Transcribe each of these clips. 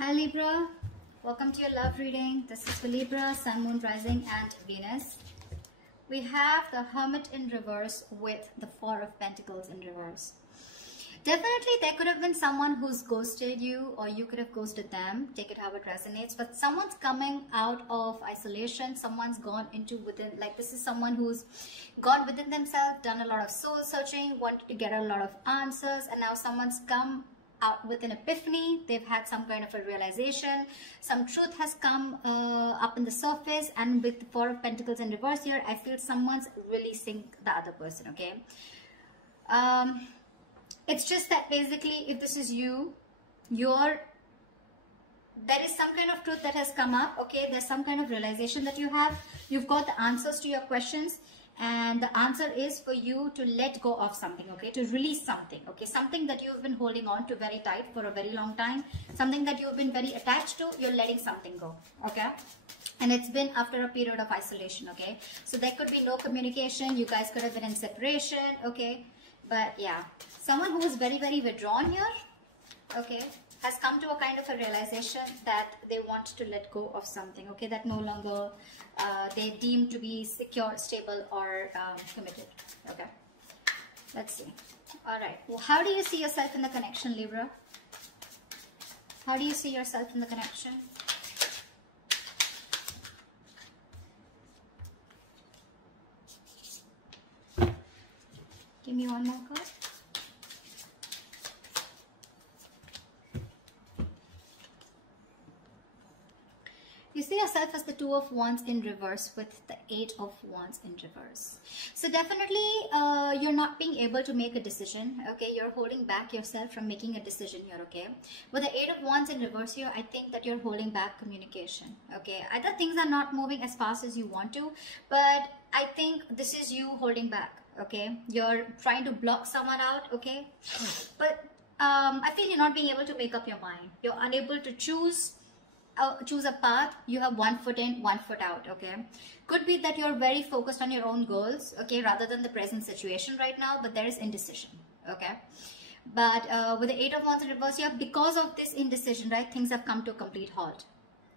Hi Libra, welcome to your love reading. This is for Libra, Sun, Moon, Rising and Venus. We have the Hermit in reverse with the Four of Pentacles in reverse. Definitely there could have been someone who's ghosted you, or you could have ghosted them. Take it how it resonates. But someone's coming out of isolation. Someone's gone into within, like this is someone who's gone within themselves, done a lot of soul searching, wanted to get a lot of answers, and now someone's come out with an epiphany. They've had some kind of a realization. Some truth has come up in the surface, and with the Four of Pentacles in reverse here, I feel someone's releasing the other person, okay? It's just that basically, if this is you, there is some kind of truth that has come up, okay? There's some kind of realization that you have. You've got the answers to your questions, and the answer is for you to let go of something, okay? To release something, okay? Something that you've been holding on to very tight for a very long time. Something that you've been very attached to, you're letting something go, okay? And it's been after a period of isolation, okay? So there could be no communication. You guys could have been in separation, okay? But yeah, someone who is very, very withdrawn here, okay, has come to a kind of a realization that they want to let go of something, okay, that no longer they deem to be secure, stable, or committed, okay. Let's see. All right. Well, how do you see yourself in the connection, Libra? How do you see yourself in the connection? Give me one more card. You see yourself as the Two of Wands in reverse with the Eight of Wands in reverse. So definitely you're not being able to make a decision, okay? You're holding back yourself from making a decision here, okay? With the Eight of Wands in reverse here, I think that you're holding back communication, okay? Either things are not moving as fast as you want to, but I think this is you holding back, okay? You're trying to block someone out, okay? But I feel you're not being able to make up your mind. You're unable to choose a path. You have one foot in, one foot out, okay? Could be that you're very focused on your own goals, okay, rather than the present situation right now, but there is indecision, okay? But with the Eight of Wands in reverse here, because of this indecision, right, things have come to a complete halt.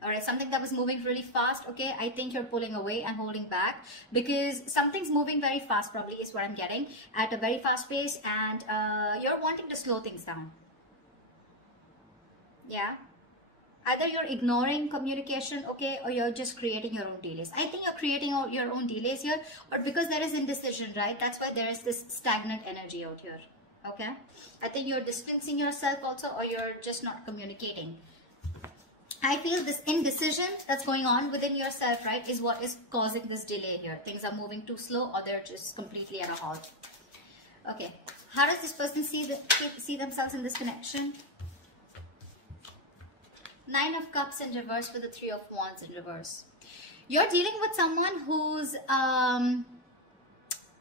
All right, something that was moving really fast, okay, I think you're pulling away and holding back because something's moving very fast, probably is what I'm getting, at a very fast pace, and you're wanting to slow things down. Yeah. Either you're ignoring communication, okay, or you're just creating your own delays. I think you're creating your own delays here, but because there is indecision, right, that's why there is this stagnant energy out here, okay? I think you're distancing yourself also, or you're just not communicating. I feel this indecision that's going on within yourself, right, is what is causing this delay here. Things are moving too slow, or they're just completely at a halt. Okay, how does this person see themselves in this connection? Nine of Cups in reverse with the Three of Wands in reverse. You're dealing with someone who's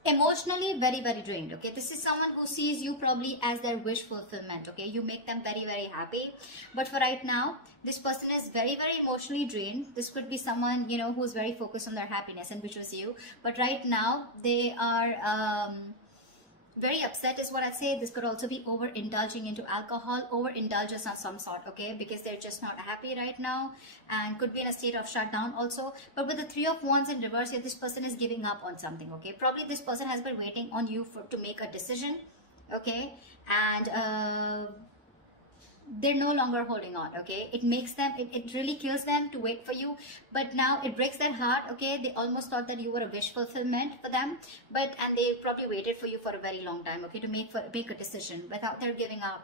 emotionally very, very drained, okay? This is someone who sees you probably as their wish fulfillment, okay? You make them very, very happy. But for right now, this person is very, very emotionally drained. This could be someone, you know, who's very focused on their happiness, and which was you. But right now, they are very upset is what I'd say. This could also be overindulging into alcohol, overindulgence of some sort, okay? Because they're just not happy right now, and could be in a state of shutdown also. But with the Three of Wands in reverse here, this person is giving up on something, okay? Probably this person has been waiting on you to make a decision, okay? And they're no longer holding on, okay? It makes them, it really kills them to wait for you, but now it breaks their heart, okay? They almost thought that you were a wish fulfillment for them, and they probably waited for you for a very long time, okay, to make a decision. Without their giving up,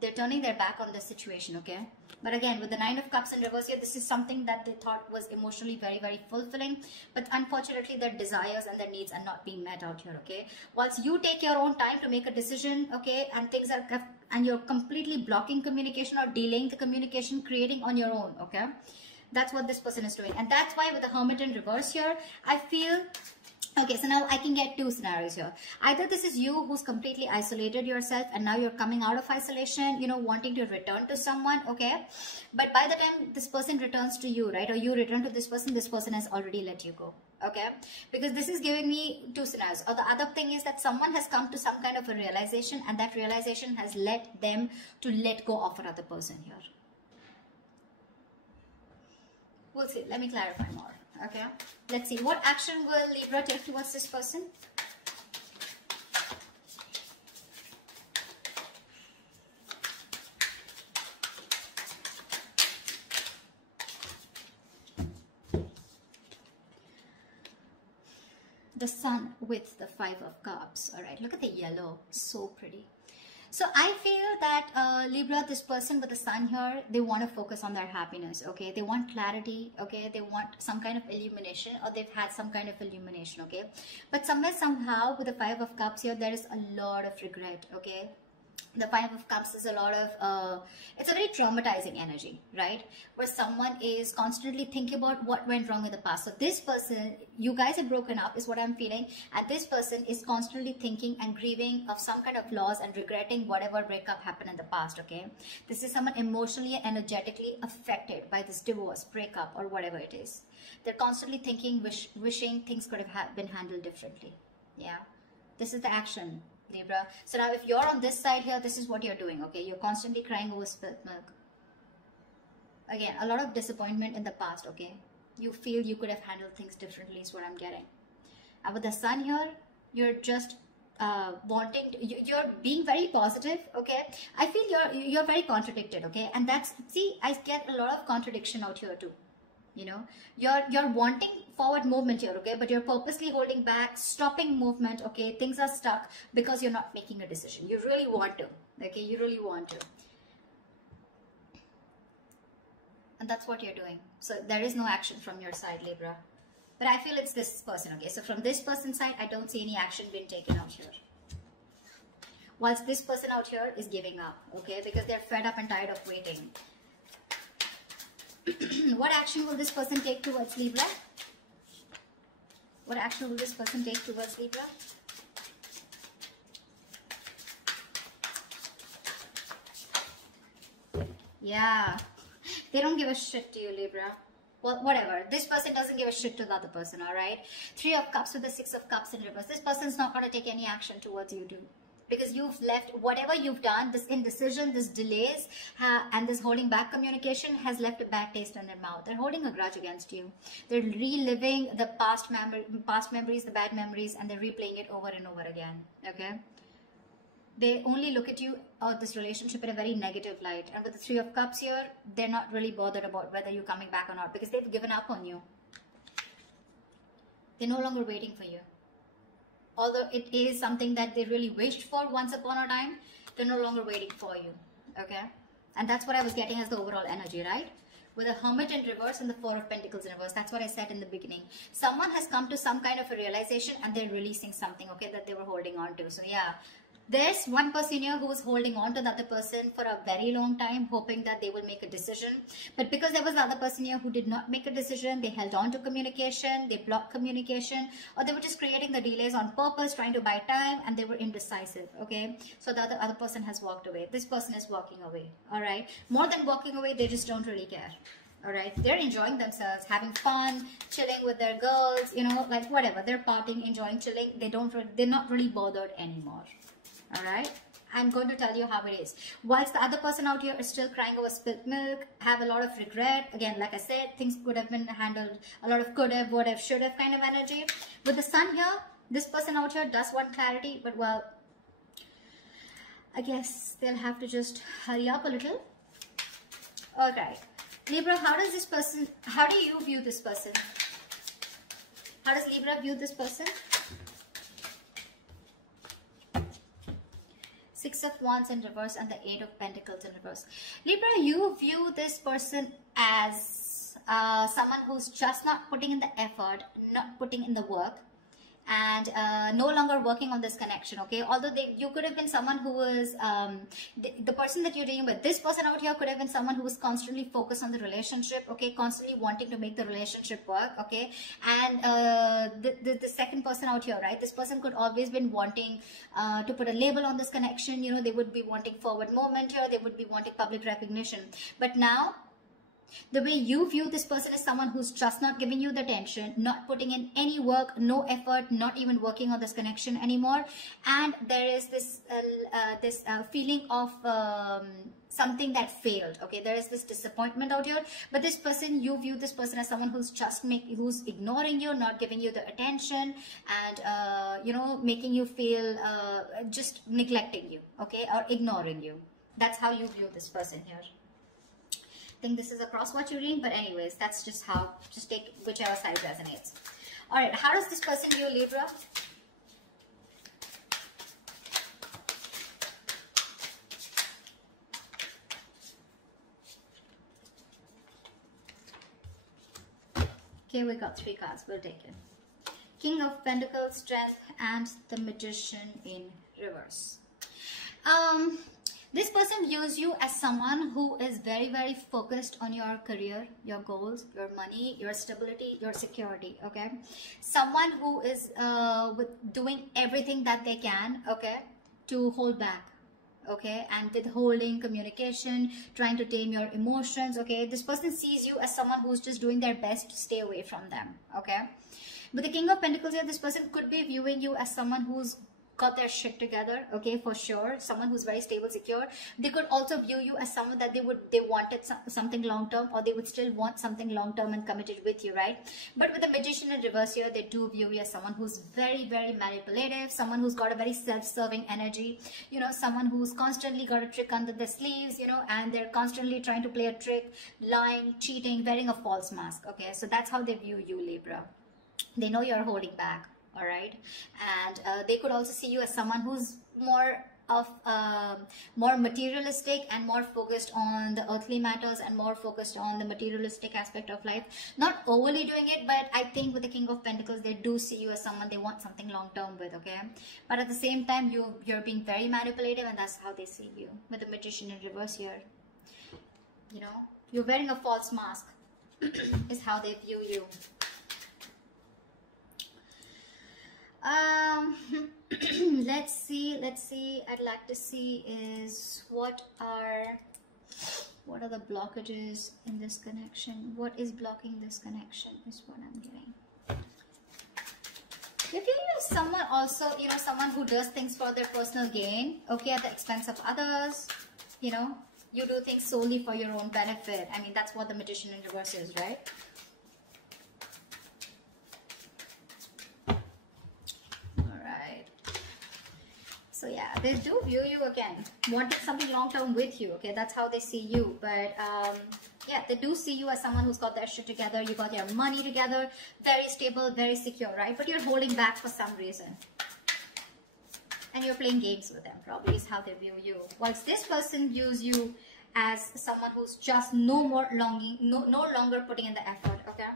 they're turning their back on the situation, okay? But again, with the Nine of Cups in reverse here, this is something that they thought was emotionally very, very fulfilling, but unfortunately their desires and their needs are not being met out here, okay? Once you take your own time to make a decision, okay, and you're completely blocking communication or delaying the communication, creating on your own, okay? That's what this person is doing. And that's why with the Hermit in reverse here, I feel, okay, so now I can get two scenarios here. Either this is you who's completely isolated yourself, and now you're coming out of isolation, you know, wanting to return to someone, okay? But by the time this person returns to you, right, or you return to this person has already let you go, okay? Because this is giving me two scenarios. Or the other thing is that someone has come to some kind of a realization, and that realization has led them to let go of another person here. We'll see. Let me clarify more. Okay. Let's see. What action will Libra take towards this person? The Sun with the 5 of Cups. All right. Look at the yellow. So pretty. So I feel that Libra, this person with the Sun here, they want to focus on their happiness, okay? They want clarity, okay? They want some kind of illumination, or they've had some kind of illumination, okay? But somewhere, somehow, with the 5 of Cups here, there is a lot of regret, okay? The 5 of Cups is a lot of, it's a very traumatizing energy, right? Where someone is constantly thinking about what went wrong in the past. So this person, you guys are broken up is what I'm feeling. And this person is constantly thinking and grieving of some kind of loss and regretting whatever breakup happened in the past, okay? This is someone emotionally and energetically affected by this divorce, breakup, or whatever it is. They're constantly thinking, wishing things could have been handled differently. Yeah, this is the action, Libra. So now if you're on this side here, this is what you're doing, okay? You're constantly crying over spilt milk. Again, a lot of disappointment in the past, okay? You feel you could have handled things differently is what I'm getting. And with the Sun here, you're just you're being very positive, okay? I feel you're very contradicted, okay? And that's, see, I get a lot of contradiction out here too. You know, you're wanting forward movement here, okay, but you're purposely holding back, stopping movement, okay? Things are stuck because you're not making a decision. You really want to, okay? You really want to, and that's what you're doing. So there is no action from your side, Libra, but I feel it's this person, okay? So from this person's side, I don't see any action being taken out here, whilst this person out here is giving up, okay, because they're fed up and tired of waiting. What action will this person take towards Libra? What action will this person take towards Libra? Yeah, they don't give a shit to you, Libra. Well, whatever. This person doesn't give a shit to the other person, all right? 3 of Cups with the 6 of Cups in reverse. This person's not going to take any action towards you too. Because you've left, whatever you've done, this indecision, this delays, and this holding back communication has left a bad taste in their mouth. They're holding a grudge against you. They're reliving the past memories, the bad memories, and they're replaying it over and over again, okay? They only look at you or this relationship in a very negative light. And with the 3 of Cups here, they're not really bothered about whether you're coming back or not, because they've given up on you. They're no longer waiting for you. Although it is something that they really wished for once upon a time, they're no longer waiting for you, okay? And that's what I was getting as the overall energy, right? With a Hermit in reverse and the 4 of Pentacles in reverse. That's what I said in the beginning. Someone has come to some kind of a realization and they're releasing something, okay, that they were holding on to. So yeah, there's one person here who was holding on to the other person for a very long time, hoping that they will make a decision. But because there was the other person here who did not make a decision, they held on to communication, they blocked communication, or they were just creating the delays on purpose, trying to buy time, and they were indecisive, okay? So the other person has walked away. This person is walking away, all right? More than walking away, they just don't really care. All right, they're enjoying themselves, having fun, chilling with their girls, you know, like whatever. They're partying, enjoying, chilling. They're not really bothered anymore. All right, I'm going to tell you how it is. Whilst the other person out here is still crying over spilt milk, have a lot of regret. Again, like I said, things could have been handled, a lot of could have, would have, should have kind of energy. With the Sun here, this person out here does want clarity, but well, I guess they'll have to just hurry up a little. All right, Libra, how do you view this person? How does Libra view this person? 6 of Wands in reverse and the 8 of Pentacles in reverse. Libra, you view this person as someone who's just not putting in the effort, not putting in the work, and no longer working on this connection, okay? Although you could have been someone who was, the person that you're dealing with, this person out here could have been someone who was constantly focused on the relationship, okay? Constantly wanting to make the relationship work, okay? And the second person out here, right? This person could always been wanting to put a label on this connection, you know, they would be wanting forward movement here, they would be wanting public recognition. But now, the way you view this person is someone who's just not giving you the attention, not putting in any work, no effort, not even working on this connection anymore. And there is this feeling of something that failed. Okay, there is this disappointment out here, but this person, you view this person as someone who's who's ignoring you, not giving you the attention, and you know, making you feel just neglecting you, okay, or ignoring you. That's how you view this person here. I think this is a cross-watch reading, but anyways, that's just how, just take whichever side resonates. All right, how does this person view Libra? Okay, we got 3 cards. We'll take it. King of Pentacles, Strength, and the Magician in reverse. This person views you as someone who is very, very focused on your career, your goals, your money, your stability, your security, okay? Someone who is doing everything that they can, okay, to hold back, okay, and withholding communication, trying to tame your emotions, okay? This person sees you as someone who's just doing their best to stay away from them, okay? But the King of Pentacles here, this person could be viewing you as someone who's got their shit together, okay, for sure. Someone who's very stable, secure. They could also view you as someone that they wanted something long term, or they would still want something long term and committed with you, right? But with the Magician in reverse here, they do view you as someone who's very, very manipulative, someone who's got a very self-serving energy, you know, someone who's constantly got a trick under their sleeves, you know, and they're constantly trying to play a trick, lying, cheating, wearing a false mask, okay? So that's how they view you, Libra. They know you're holding back. All right, and they could also see you as someone who's more materialistic and more focused on the earthly matters and more focused on the materialistic aspect of life. Not overly doing it, but I think with the King of Pentacles, they do see you as someone they want something long term with, okay? But at the same time, you're being very manipulative, and that's how they see you. With the Magician in reverse here, you know, you're wearing a false mask is how they view you. Let's see, I'd like to see is what are the blockages in this connection. What is blocking this connection is what I'm getting. If you use someone also, you know, someone who does things for their personal gain, okay, at the expense of others, you know, you do things solely for your own benefit. I mean, that's what the Magician in reverse is, right? So yeah, they do view you again, wanting something long-term with you, okay? That's how they see you. But yeah, they do see you as someone who's got their shit together, you got your money together, very stable, very secure, right? But you're holding back for some reason. And you're playing games with them, probably is how they view you. Whilst this person views you as someone who's just no longer putting in the effort, okay?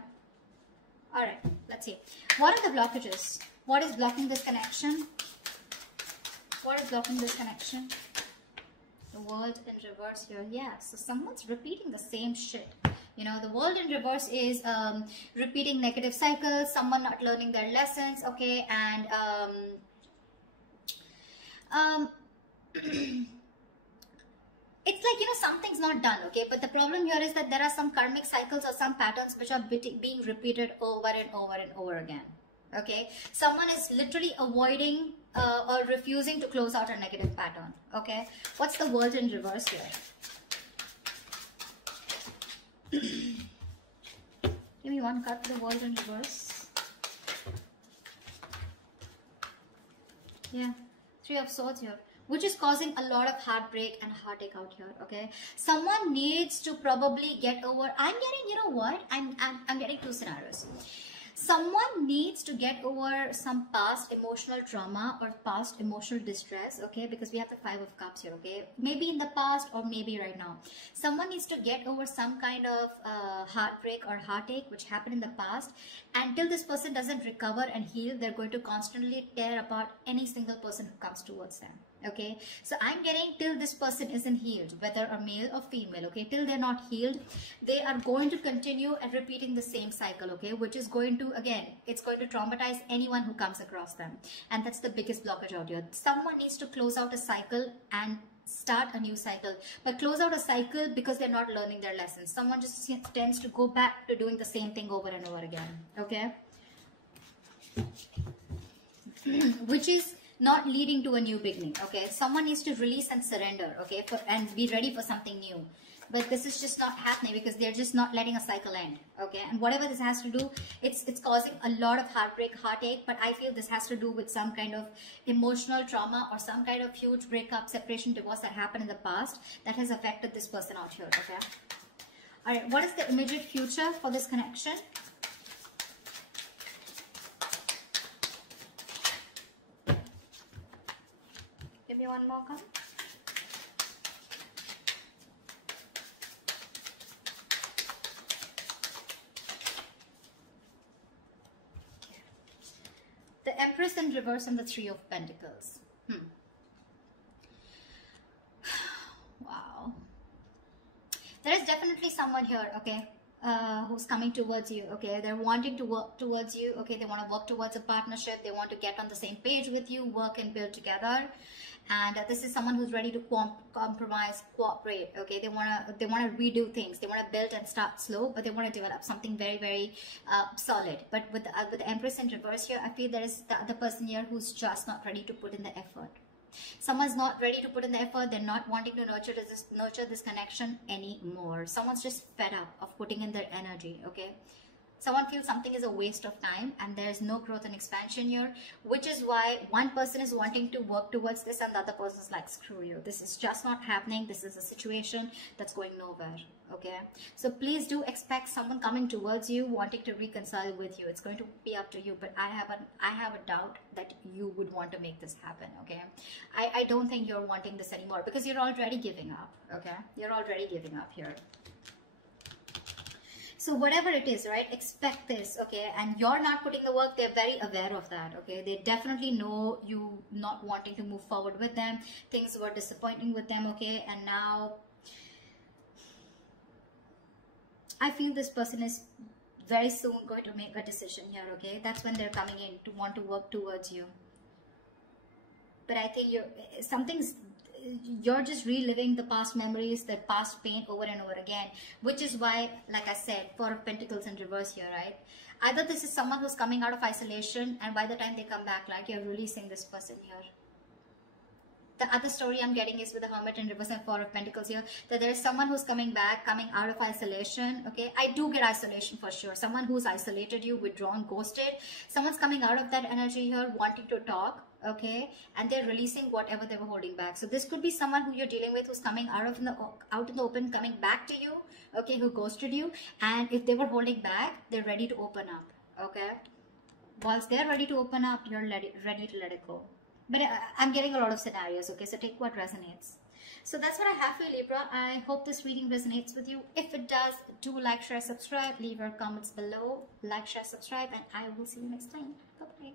All right, let's see. What are the blockages? What is blocking this connection? What is blocking this connection? The World in reverse here. Yeah, so someone's repeating the same shit. You know, the World in reverse is repeating negative cycles, someone not learning their lessons, okay, and it's like, you know, something's not done, okay, but the problem here is that there are some karmic cycles or some patterns which are being repeated over and over and over again, okay? Someone is literally avoiding or refusing to close out a negative pattern, okay? What's the World in reverse here? Give me one card for the World in reverse. Yeah, 3 of Swords here, which is causing a lot of heartbreak and heartache out here, okay? Someone needs to probably get over, I'm getting, you know what? I'm getting 2 scenarios. Someone needs to get over some past emotional trauma or past emotional distress, okay? Because we have the 5 of Cups here, okay? Maybe in the past or maybe right now. Someone needs to get over some kind of heartbreak or heartache which happened in the past. Until this person doesn't recover and heal, they're going to constantly tear apart any single person who comes towards them. Okay, so I'm getting till this person isn't healed, whether a male or female, okay, till they're not healed, they are going to continue and repeating the same cycle, okay, which is going to, again, it's going to traumatize anyone who comes across them. And that's the biggest blockage out here. Someone needs to close out a cycle and start a new cycle, but close out a cycle because they're not learning their lessons. Someone just tends to go back to doing the same thing over and over again, okay? Which is not leading to a new beginning. Okay, someone needs to release and surrender, okay, and be ready for something new. But this is just not happening because they're just not letting a cycle end, okay? And whatever this has to do, it's causing a lot of heartbreak, heartache, but I feel this has to do with some kind of emotional trauma or some kind of huge breakup, separation, divorce that happened in the past that has affected this person out here, okay? All right, what is the immediate future for this connection? Give me one more card. The Empress in reverse and the Three of Pentacles. Wow. There is definitely someone here, okay, who's coming towards you, okay? They're wanting to work towards you, okay? They want to work towards a partnership. They want to get on the same page with you, work and build together. And this is someone who's ready to compromise, cooperate, okay? They want to redo things. They want to build and start slow, but they want to develop something very, very solid. But with the Empress in reverse here, I feel there is the other person here who's just not ready to put in the effort. Someone's not ready to put in the effort. They're not wanting to nurture this connection anymore. Someone's just fed up of putting in their energy, okay? Someone feels something is a waste of time and there's no growth and expansion here, which is why one person is wanting to work towards this and the other person is like, screw you. This is just not happening. This is a situation that's going nowhere, okay? So please do expect someone coming towards you, wanting to reconcile with you. It's going to be up to you, but I have a doubt that you would want to make this happen, okay? I don't think you're wanting this anymore because you're already giving up, okay? You're already giving up here. So whatever it is, right, expect this, okay? And you're not putting the work. They're very aware of that, okay? They definitely know you not wanting to move forward with them. Things were disappointing with them, okay? And now I feel this person is very soon going to make a decision here, okay? That's when they're coming in to want to work towards you. But I think you're just reliving the past memories, the past pain over and over again, which is why, like I said, Four of Pentacles in reverse here, right? Either this is someone who's coming out of isolation and by the time they come back, like, you're releasing this person here. The other story I'm getting is with the Hermit in reverse and Four of Pentacles here, that there is someone who's coming back, coming out of isolation, okay? I do get isolation for sure. Someone who's isolated you, withdrawn, ghosted. Someone's coming out of that energy here, wanting to talk, okay? And they're releasing whatever they were holding back. So this could be someone who you're dealing with who's coming out in the open, coming back to you, okay? Who ghosted you. And if they were holding back, they're ready to open up, okay? Once they're ready to open up, you're ready to let it go. But I'm getting a lot of scenarios, okay? So take what resonates. So that's what I have for you, Libra. I hope this reading resonates with you. If it does, do like, share, subscribe. Leave your comments below. Like, share, subscribe. And I will see you next time. Bye-bye.